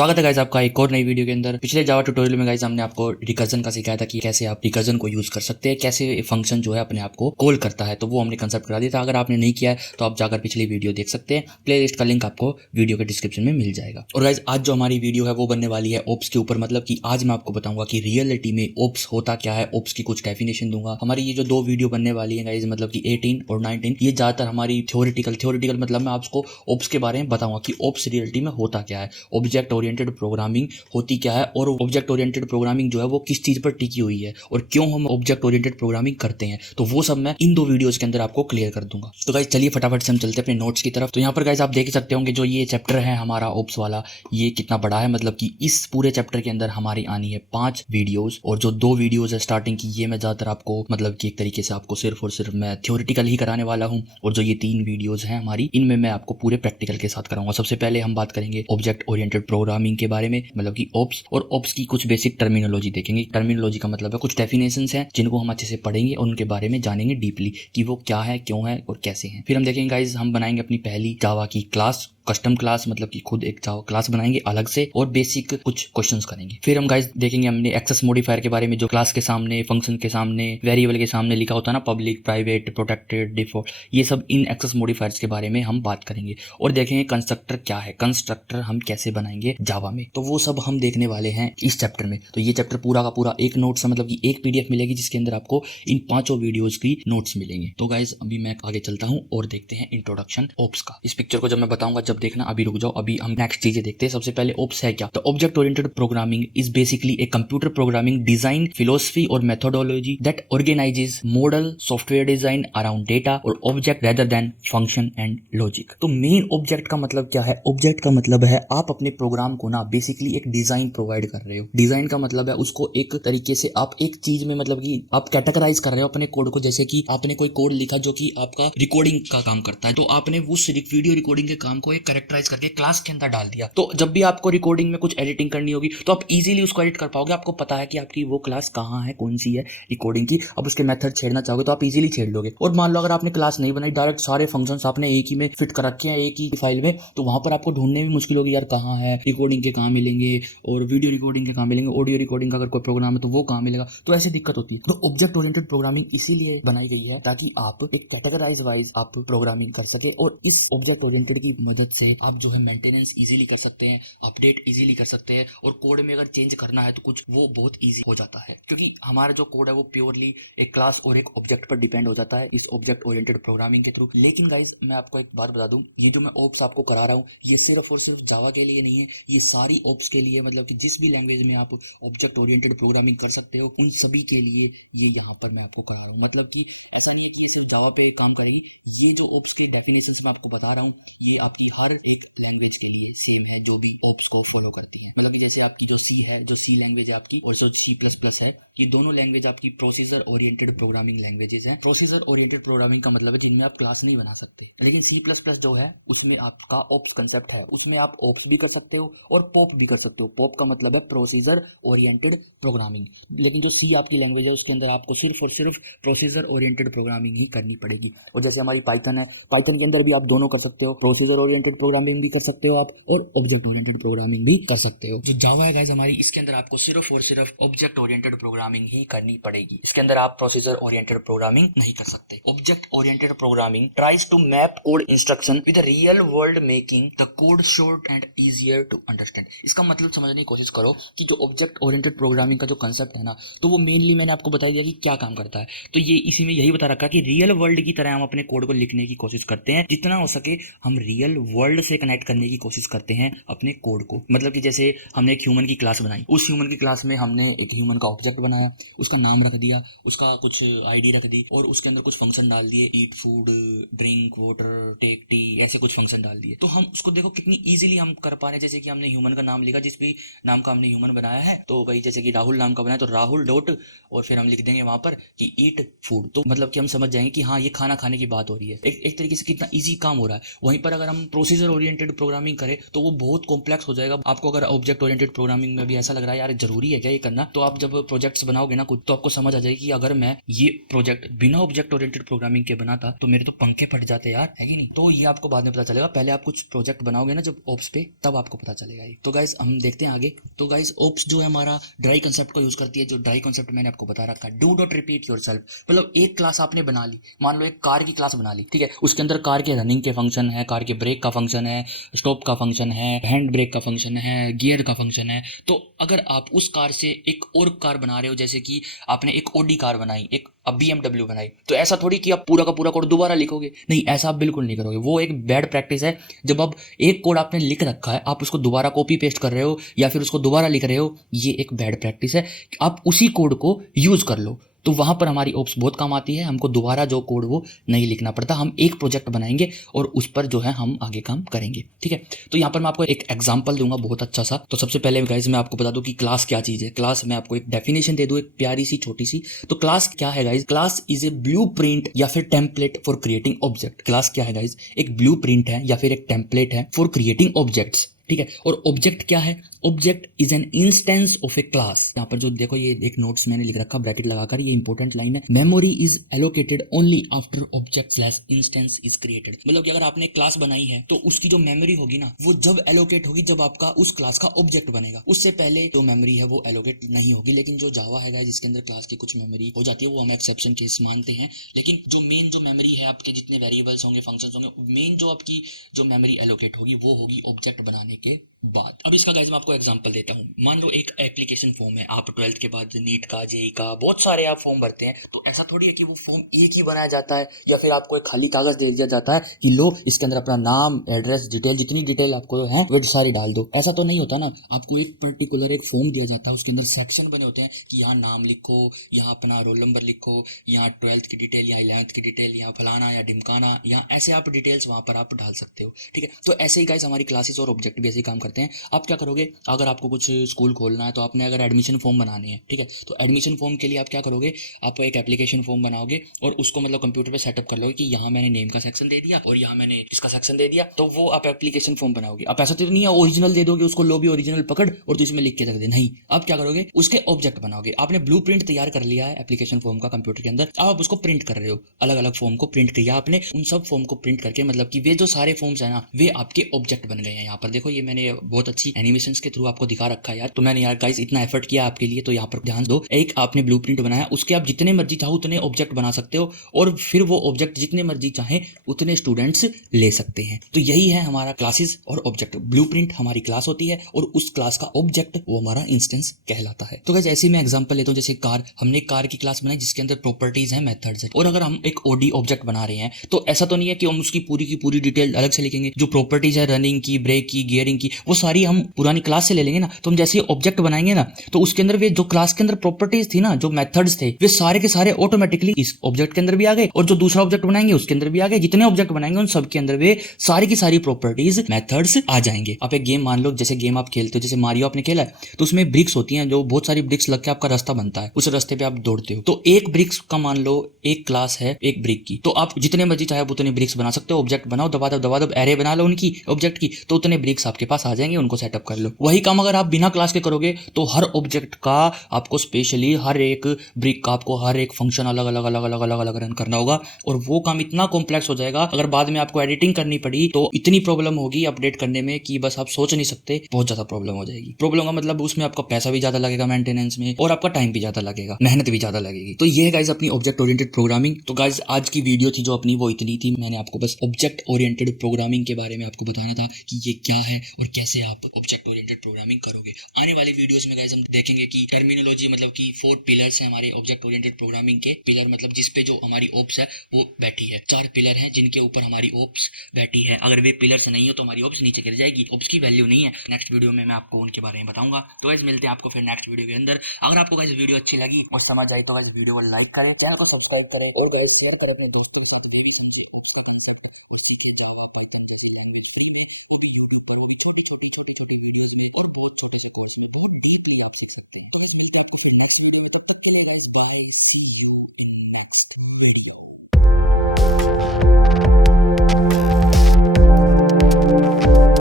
स्वागत है गाइस आपका एक और नई वीडियो के अंदर। पिछले जावा ट्यूटोरियल में गाइस हमने आपको रिकर्जन का सिखाया था कि कैसे आप रिकर्जन को यूज कर सकते हैं, कैसे फंक्शन जो है अपने आप को कॉल करता है, तो वो हमने कंसेप्ट करा दिया था। अगर आपने नहीं किया है तो आप जाकर पिछली वीडियो देख सकते हैं, प्लेलिस्ट का लिंक आपको वीडियो के डिस्क्रिप्शन में मिल जाएगा। और गाइस आज जो हमारी वीडियो है वो बनने वाली है ओप्स के ऊपर, मतलब कि आज मैं आपको बताऊंगा कि रियलिटी में ओप्स होता क्या है, ओप्स की कुछ डेफिनेशन दूंगा। हमारी ये जो दो वीडियो बनने वाली है गाइस, मतलब कि 18 और 19, ये ज्यादातर हमारी थ्योरेटिकल मतलब मैं आपको ओप्स के बारे में बताऊंगा कि ओप्स रियलिटी में होता क्या है, ऑब्जेक्ट ओरिएंटेड प्रोग्रामिंग होती क्या है, और ऑब्जेक्ट ओरिएंटेड प्रोग्रामिंग जो है वो किस चीज पर टिकी हुई है और क्यों हम ऑब्जेक्ट ओरिएंटेड प्रोग्रामिंग करते हैं, तो वो सब मैं इन दो वीडियोस के अंदर आपको क्लियर कर दूंगा। तो गाइस चलिए फटाफट से हम चलते हैं अपने नोट्स की तरफ। तो यहाँ पर गाइस आप देख सकते होंगे जो ये चैप्टर है हमारा ओप्स वाला, ये कितना बड़ा है, मतलब कि इस पूरे चैप्टर के अंदर हमारी आनी है 5 वीडियोस, और जो 2 वीडियोस है स्टार्टिंग की, ये मैं ज्यादातर आपको मतलब कि एक तरीके से आपको सिर्फ और सिर्फ मैं थ्योरेटिकल ही कराने वाला हूँ, और जो ये 3 वीडियोस हैं हमारी, इनमें मैं आपको पूरे प्रैक्टिकल के साथ कराऊंगा। सबसे पहले हम बात करेंगे ऑब्जेक्ट ओरिएंटेड प्रोग्रामिंग के बारे में, मतलब कि ओप्स, और ओप्स की कुछ बेसिक टर्मिनोलॉजी देखेंगे। टर्मिनोलॉजी का मतलब है कुछ डेफिनेशंस हैं जिनको हम अच्छे से पढ़ेंगे और उनके बारे में जानेंगे डीपली कि वो क्या है, क्यों है और कैसे हैं। फिर हम देखेंगे गाइस, हम बनाएंगे अपनी पहली जावा की क्लास, कस्टम क्लास, मतलब कि खुद एक जावा क्लास बनाएंगे अलग से, और बेसिक कुछ क्वेश्चंस करेंगे। फिर हम गाइस देखेंगे हमने एक्सेस मॉडिफायर के बारे में, जो क्लास के सामने, फंक्शन के सामने, वेरिएबल के सामने लिखा होता है ना, पब्लिक, प्राइवेट, प्रोटेक्टेड, डिफॉल्ट, ये सब इन एक्सेस मॉडिफायर्स के बारे में हम बात करेंगे। और देखेंगे कंस्ट्रक्टर क्या है, कंस्ट्रक्टर हम कैसे बनाएंगे जावा में, तो वो सब हम देखने वाले हैं इस चैप्टर में। तो ये चैप्टर पूरा का पूरा एक नोट्स है, मतलब कि एक पीडीएफ मिलेगी जिसके अंदर आपको इन 5 वीडियोस की नोट्स मिलेंगे। तो गाइस अभी मैं आगे चलता हूं और देखते हैं इंट्रोडक्शन ओप्स का। इस पिक्चर को जब मैं बताऊंगा जब देखना, अभी रुक जाओ, अभी हम नेक्स्ट चीजें देखते हैं। सबसे पहले ओप्स है क्या? तो object oriented programming is basically a computer programming design philosophy और methodology that organises model software design around data और object rather than function and logic. तो मेन ऑब्जेक्ट का मतलब क्या है? ऑब्जेक्ट का मतलब है आप अपने प्रोग्राम को ना बेसिकली एक डिजाइन प्रोवाइड कर रहे हो। डिजाइन का मतलब है उसको एक तरीके से आप एक चीज में, मतलब कि आप कैटेगराइज कर रहे हो अपने कोड को। जैसे कि आपने कोई कोड लिखा जो कि आपका रिकॉर्डिंग का काम करता है, तो आपने उस वीडियो रिकॉर्डिंग के काम को एक कैरेक्टराइज करके क्लास के अंदर डाल दिया। तो जब भी आपको रिकॉर्डिंग में कुछ एडिटिंग करनी होगी तो आप इजीली उसको एडिट कर पाओगे। आपको पता है कि आपकी वो क्लास कहाँ है, कौन सी है रिकॉर्डिंग की। अब उसके मेथड छेड़ना चाहोगे तो आप इजीली छेड़ लोगे। और मान लो अगर आपने क्लास नहीं बनाई, डायरेक्ट सारे फंक्शंस आपने एक ही में फिट कर रखे हैं, एक ही फाइल में, तो वहां पर आपको ढूंढने में मुश्किल होगी, यार कहाँ है, रिकॉर्डिंग के कहाँ मिलेंगे और वीडियो रिकॉर्डिंग के कहाँ मिलेंगे, ऑडियो रिकॉर्डिंग का अगर कोई प्रोग्राम है तो वो कहाँ मिलेगा। तो ऐसे दिक्कत होती है। तो ऑब्जेक्ट ओरिएंटेड प्रोग्रामिंग इसीलिए बनाई गई है ताकि आप एक कैटेगराइज वाइज आप प्रोग्रामिंग कर सके, और इस ऑब्जेक्ट ओरिएंटेड की मदद से आप जो है मेंटेनेंस इजीली कर सकते हैं, अपडेट इजीली कर सकते हैं, और कोड में अगर चेंज करना है तो कुछ वो बहुत इजी हो जाता है, क्योंकि हमारा जो कोड है वो प्योरली एक क्लास और एक ऑब्जेक्ट पर डिपेंड हो जाता है इस ऑब्जेक्ट ओरिएंटेड प्रोग्रामिंग के थ्रू। लेकिन गाइज मैं आपको एक बात बता दूं, ये जो मैं ओप्स आपको करा रहा हूं ये सिर्फ और सिर्फ जावा के लिए नहीं है, ये सारी ओप्स के लिए, मतलब कि जिस भी लैंग्वेज में आप ऑब्जेक्ट ओरिएंटेड प्रोग्रामिंग कर सकते हो उन सभी के लिए ये यहाँ पर मैं आपको करा रहा हूँ। मतलब कि ऐसा नहीं है कि ये सिर्फ जावा पे काम करेगी, ये जो ओप्स के डेफिनेशन मैं आपको बता रहा हूँ ये आपकी हर एक लैंग्वेज के लिए सेम है जो भी ओप्स को फॉलो करती है। मतलब कि जैसे आपकी जो सी है, जो सी लैंग्वेज है आपकी, और जो C++ है, ये दोनों लैंग्वेज आपकी प्रोसीजर ओरिएंटेड प्रोग्रामिंग लैंग्वेजेस हैं। प्रोसीजर ओरिएंटेड प्रोग्रामिंग का मतलब है जिनमें आप क्लास नहीं बना सकते, लेकिन C++ जो है उसमें आपका ओप्स कंसेप्ट है, उसमें आप ओप्स भी कर सकते हो और पोप भी कर सकते हो। पोप का मतलब है प्रोसीजर ओरिएंटेड प्रोग्रामिंग, लेकिन जो सी आपकी लैंग्वेज है उसके अंदर आपको सिर्फ और सिर्फ प्रोसीजर ओरिएंटेड प्रोग्रामिंग ही करनी पड़ेगी। और जैसे हमारी पाइथन है, पाइथन के अंदर भी आप दोनों कर सकते हो, प्रोसीजर ओरिएंटेड प्रोग्रामिंग भी कर सकते हो आप और ऑब्जेक्ट ओरिएंटेड प्रोग्रामिंग भी कर सकते हो। जो जावा है गाइस हमारी, इसके अंदर आपको सिर्फ और सिर्फ ऑब्जेक्ट ओरिएंटेड प्रोग्रामिंग ही करनी पड़ेगी, इसके अंदर आप प्रोसीजर ओरिएंटेड प्रोग्रामिंग नहीं कर सकते। Object oriented programming tries to map code instruction with real world making the code short and easier to understand. इसका मतलब समझने की कोशिश करो कि जो ऑब्जेक्ट ओरिएंटेड प्रोग्रामिंग का जो कंसेप्ट है ना, तो वो मेनली मैंने आपको बता दिया कि क्या काम करता है। तो ये इसी में यही बता रखा कि रियल वर्ल्ड की तरह हम अपने कोड को लिखने की कोशिश करते हैं, जितना हो सके हम रियल वर्ल्ड से कनेक्ट करने की कोशिश करते हैं अपने कोड को। मतलब कि जैसे हमने एक ह्यूमन की क्लास बनाई, उस ह्यूमन की क्लास में हमने एक ह्यूमन का ऑब्जेक्ट बनाया, उसका नाम रख दिया, उसका कुछ आईडी रख दी, और उसके अंदर कुछ फंक्शन डाल दिए, eat food, drink water, take tea, ऐसे कुछ फंक्शन डाल दिए। तो हम उसको देखो कितनी इजीली हम कर पा रहे हैं। जैसे कि हमने ह्यूमन का नाम लिखा, जिस भी नाम का हमने ह्यूमन बनाया है, तो भाई जैसे कि राहुल नाम का बनाया तो राहुल डॉट, और फिर हम लिख देंगे वहां पर कि ईट फूड, तो मतलब कि हम समझ जाएंगे कि हाँ ये खाना खाने की बात हो रही है। एक तरीके से कितना ईजी काम हो रहा है। वहीं पर अगर हम प्रोसीजर ओरिएंटेड प्रोग्रामिंग करें तो वो बहुत कॉम्प्लेक्स हो जाएगा। आपको अगर ऑब्जेक्ट ओरिएंटेड प्रोग्रामिंग में भी ऐसा लग रहा है यार जरूरी है क्या ये करना, तो आप जब प्रोजेक्ट्स बनाओगे ना कुछ, तो आपको समझ आ जाएगी कि अगर मैं ये प्रोजेक्ट बिना ऑब्जेक्ट ओरिएंटेड प्रोग्रामिंग के बनाता तो मेरे तो पंखे फट जाते यार, है कि नहीं। तो ये आपको बाद में पता चलेगा, पहले आप कुछ प्रोजेक्ट बनाओगे ना जब ओप्स पे, तब आपको पता चलेगा ये। तो गाइस हम देखते हैं आगे। तो गाइस ओप्स जो है हमारा ड्राई कंसेप्ट को यूज करती है। जो ड्राई कंसेप्ट मैंने आपको बता रखा है, डू नॉट रिपीट योरसेल्फ। मतलब एक क्लास आपने बना ली, मान लो एक कार की क्लास बना ली, ठीक है, उसके अंदर कार के रनिंग के फंक्शन है, कार के ब्रेक का फंक्शन है, स्टॉप का फंक्शन है, हैंड ब्रेक का फंक्शन है, गियर का फंक्शन है। तो अगर आप उस कार से एक और कार बना रहे हो, जैसे कि आपने एक ओडी कार बनाई, एक BMW बनाई, तो ऐसा थोड़ी कि आप पूरा का पूरा कोड दोबारा लिखोगे, नहीं, ऐसा आप बिल्कुल नहीं करोगे। वो एक बैड प्रैक्टिस है। जब आप एक कोड आपने लिख रखा है, आप उसको दोबारा कॉपी पेस्ट कर रहे हो या फिर उसको दोबारा लिख रहे हो, ये एक बैड प्रैक्टिस है। आप उसी कोड को यूज कर लो, तो वहां पर हमारी ओप्स बहुत काम आती है। हमको दोबारा जो कोड वो नहीं लिखना पड़ता। हम एक प्रोजेक्ट बनाएंगे और उस पर जो है हम आगे काम करेंगे, ठीक है। तो यहाँ पर मैं आपको एक एग्जांपल दूंगा बहुत अच्छा सा। तो सबसे पहले गाइस मैं आपको बता दूं कि क्लास क्या चीज है। क्लास मैं आपको एक डेफिनेशन दे दूं, एक प्यारी सी छोटी सी। तो क्लास क्या है guys? Class is a blueprint या फिर template for creating object. Class क्या है गाइस? एक ब्लूप्रिंट है या फिर एक टेम्पलेट है फॉर क्रिएटिंग ऑब्जेक्ट्स, ठीक है। और ऑब्जेक्ट क्या है? Object is an instance of A class. यहाँ पर जो देखो ये एक नोट्स मैंने लिख रखा ब्रैकेट लगाकर, ये इंपॉर्टेंट लाइन है। Memory is allocated only after object slash instance is created. मतलब कि अगर आपने क्लास बनाई है तो उसकी जो मेमोरी होगी ना, वो जब एलोकेट होगी जब आपका उस क्लास का ऑब्जेक्ट बनेगा। उससे पहले जो मेमोरी है वो एलोकेट नहीं होगी। लेकिन जो जावा है जिसके अंदर क्लास की कुछ मेमोरी हो जाती है, वो हम एक्सेप्शन केस मानते हैं। लेकिन जो मेन जो मेमोरी है, आपके जितने वेरिएबल्स होंगे, फंक्शंस होंगे, मेन जो आपकी जो मेमोरी एलोकेट होगी वो होगी ऑब्जेक्ट बनाने के बाद। अब इसका गाइस मैं आपको एग्जांपल देता हूं। मान लो एक एप्लीकेशन फॉर्म है, आप 12th के बाद नीट का, जेई का, बहुत सारे आप फॉर्म भरते हैं। तो ऐसा थोड़ी है कि वो फॉर्म एक ही बनाया जाता है या फिर आपको एक खाली कागज दे दिया जाता है कि लो इसके अंदर अपना नाम, एड्रेस, डिटेल, जितनी डिटेल आपको है वो सारी डाल दो। ऐसा तो नहीं होता ना। आपको एक पर्टिकुलर एक फॉर्म दिया जाता है, उसके अंदर सेक्शन बने होते हैं कि यहाँ नाम लिखो, यहाँ अपना रोल नंबर लिखो, यहाँ 12th की डिटेल, यहाँ 11th की डिटेल, यहाँ फलाना या ढिमकाना, यहाँ ऐसे आप डिटेल्स वहां पर आप डाल सकते हो, ठीक है। तो ऐसे ही गाइस हमारी क्लासेस और ऑब्जेक्ट भी ऐसे ही काम करते हैं। आप क्या करोगे, अगर आपको कुछ स्कूल खोलना है तो आपने अगर एडमिशन फॉर्म बनाने हैं, ठीक है, तो एडमिशन फॉर्म के लिए आप क्या करोगे, आप एक एप्लीकेशन फॉर्म बनाओगे और उसको मतलब कंप्यूटर पे सेटअप कर लोगे कि यहाँ मैंने नेम का सेक्शन दे दिया और यहाँ मैंने इसका सेक्शन दे दिया। तो वो आप एप्लीकेशन फॉर्म बनाओगे। आप ऐसा तो नहीं है ओरिजिनल दे दोगे उसको, लो भी ओरिजिनल पकड़ और तो इसमें लिख के रख दे, नहीं। आप क्या करोगे, उसके ऑब्जेक्ट बनाओगे। आपने ब्लूप्रिंट तैयार कर लिया है एप्लीकेशन फॉर्म का कंप्यूटर के अंदर, अब आप उसको प्रिंट कर रहे हो। अलग अलग फॉर्म को प्रिंट किया आपने, उन सब फॉर्म को प्रिंट करके मतलब कि वे जो सारे फॉर्म्स है ना, वे आपके ऑब्जेक्ट बन गए हैं। यहाँ पर देखो ये मैंने बहुत अच्छी एनिमेशन के थ्रू आपको दिखा रखा है यार। तो मैंने यार गाइस इतना एफर्ट किया आपके लिए, तो यहाँ पर ध्यान दो। एक आपने ब्लूप्रिंट बनाया, उसके आप जितने मर्जी चाहो उतने ऑब्जेक्ट बना सकते हो और फिर वो ऑब्जेक्ट जितने मर्जी चाहे उतने स्टूडेंट्स ले सकते हैं। तो यही है हमारा क्लासेस और ऑब्जेक्ट। ब्लूप्रिंट हमारी क्लास होती है और उस क्लास का ऑब्जेक्ट वो हमारा इंस्टेंस कहलाता है। तो गाइस ऐसे मैं एग्जांपल लेता हूं, जैसे कार, हमने कार की क्लास बनाई जिसके अंदर प्रॉपर्टीज हैं, मेथड्स हैं। और अगर हम एक ओडी ऑब्जेक्ट बना रहे हैं तो ऐसा तो नहीं है कि हम उसकी पूरी डिटेल अलग से लिखेंगे। जो प्रॉपर्टीज है रनिंग की, ब्रेक की, गियरिंग की, वो सारी हम पुरानी क्लास से ले लेंगे ना। तो हम जैसे ऑब्जेक्ट बनाएंगे ना, तो उसके अंदर वे जो क्लास के अंदर प्रॉपर्टीज थी ना, जो मेथड्स थे, वे सारे के सारे ऑटोमेटिकली इस ऑब्जेक्ट के अंदर भी आ गए और जो दूसरा ऑब्जेक्ट बनाएंगे उसके अंदर भी आ गए। जितने ऑब्जेक्ट बनाएंगे उन सब के अंदर वे सारी की सारी प्रॉपर्टीज, मेथड्स आ जाएंगे। आप एक गेम मान लो, जैसे गेम आप खेलते हो, जैसे मारियो आपने खेला है, तो उसमें ब्रिक्स होती हैं, जो बहुत सारी ब्रिक्स लग के आपका रास्ता बनता है, उस रास्ते पे आप दौड़ते हो। तो एक ब्रिक्स का मान लो एक क्लास है एक ब्रिक की, तो आप जितने मर्जी चाहे उतने ब्रिक्स बना सकते हो। ऑब्जेक्ट बनाओ, दबा दो एरे बना लो उनकी ऑब्जेक्ट की, तो उतने ब्रिक्स आपके पास आ जाएंगे, उनको सेटअप कर लो। वही काम अगर आप बिना क्लास के करोगे तो हर ऑब्जेक्ट का आपको स्पेशली, हर एक ब्रिक का आपको हर एक फंक्शन अलग अलग रन करना होगा और वो काम इतना कॉम्प्लेक्स हो जाएगा, अगर बाद में आपको एडिटिंग करनी पड़ी तो इतनी प्रॉब्लम होगी अपडेट करने में कि बस आप सोच नहीं सकते। बहुत ज्यादा प्रॉब्लम हो जाएगी। प्रॉब्लम का मतलब उसमें आपका पैसा भी ज्यादा लगेगा मेंटेनेंस में और आपका टाइम भी ज्यादा लगेगा, मेहनत भी ज्यादा लगेगी। तो ये है गाइस अपनी ऑब्जेक्ट ओरिएंटेड प्रोग्रामिंग। तो गाइस आज की वीडियो थी जो अपनी वो इतनी थी। मैंने आपको बस ऑब्जेक्ट ओरिएंटेड प्रोग्रामिंग के बारे में आपको बताना था कि ये क्या है और कैसे आप ऑब्जेक्ट ओरिएंटेड प्रोग्रामिंग करोगे। आने वाली वीडियोस में गाइस हम देखेंगे कि टर्मिनोलॉजी, मतलब कि 4 पिलर्स हैं हमारे ऑब्जेक्ट ओरिएंटेड प्रोग्रामिंग के। पिलर मतलब जिस पे जो हमारी ओप्स है वो बैठी है। 4 पिलर हैं जिनके ऊपर हमारी ओप्स बैठी है। अगर वे पिलर्स नहीं हो तो हमारी ओप्स नीचे गिर जाएगी, ओप्स की वैल्यू नहीं है। नेक्स्ट वीडियो में मैं आपको उनके बारे में बताऊंगा। तो गाइस मिलते हैं आपको फिर नेक्स्ट वीडियो के अंदर। अगर आपको गाइस वीडियो अच्छी लगी और समझ आई तो गाइस वीडियो को लाइक करें, चैनल को सब्सक्राइब करें और गाइस शेयर करें अपने दोस्तों के साथ। वे भी समझे ओप्स का कंसेप्ट और सीखे जावा, पाइथन जैसी लैंग्वेज फ्री में, वो भी यूट्यूब पर, वो भी छोटी छोटी वीडियोस में और बहुत छोटे से कोर्स में, बहुत डीपली आप सीख सकते हैं। तो गाइस मिलते हैं आपको फिर नेक्स्ट वीडियो में। तब तक के लिए guys bye, see you in next video.